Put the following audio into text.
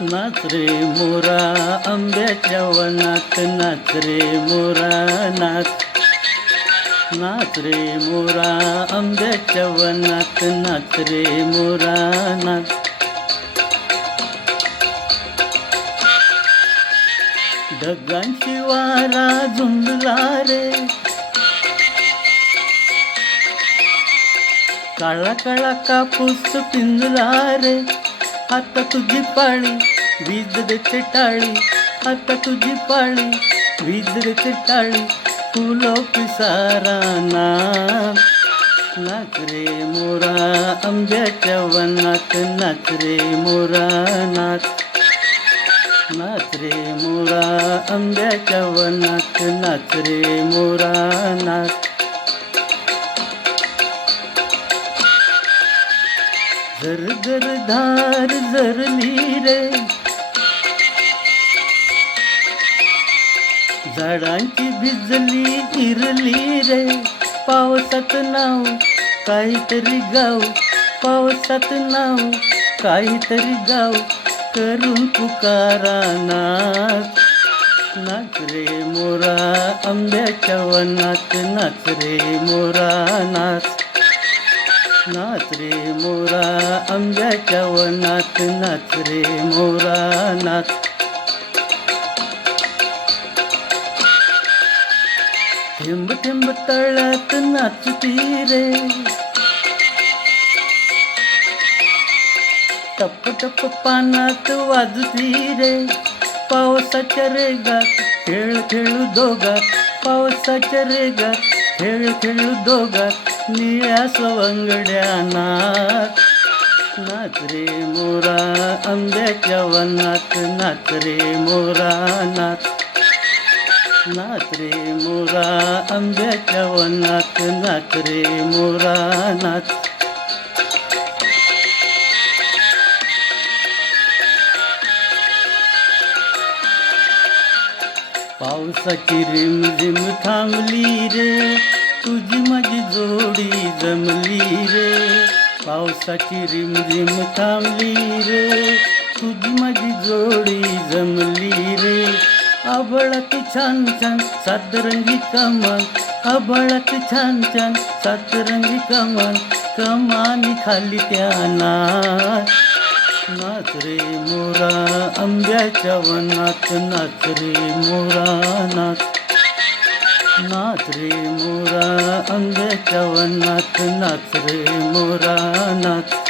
नाच रे मोरा आंब्याच्या वनात नाच रे मोरा नाच. नाच रे मोरा आंब्याच्या वनात नाच रे मोरा नाच. ढगांची वारा झुंबला रे. काळा काळा कापूस पिंजला रे. आता तुझी पाळी वीज देते टाळी आता तुझी पाळी. वीज देते टाळी फुलो पिसारा नाच नाच रे मोरा आंब्याच्या वनात नाच रे मोरा नाच. नाच रे मोरा आंब्याच्या वनात नाच रे मोरा नाच. जर जर धार जरली रे झाडांची भिजली हिरली रे. पावसात नाव काहीतरी गाव. पावसात नाव काहीतरी गाव. करून पुकारा नाच नाच रे मोरा आंब्याच्या वनात नाच रे मोरा नाच. नाच रे मोरा आंब्याच्या वनात नाच रे मोरा नाच. ठिंब थेंब तळ्यात नाचती रे टप टप पानात वाजती रे पावसाच्या रेगात खेळ खेळू दोघात. पावसाच्या रेगात खेळ खेळू दोघात. निळ्या सवंगड्या नाच. नाच रे मोरा आंब्याच्या वनात नाच रे मोरा नाच. नाच रे मोरा आंब्याच्या वनात नाच रे मोरा नाच पावसाची रिमझिम थांबली रे तुझी माझी जोडी जमली रे. पावसाची रिमझिम थांबली रे तुझी माझी जोडी जमली रे. आबळात छान छान सातरंगी कमल. आबळात छान छान सातरंगी कमल. कमानी खाली त्या नाच. नाच रे मोरा आंब्याच्या वनात नाच रे मोरा नाच. नाच रे मोरा आंब्याच्या वनात नाच रे मोरा नाच.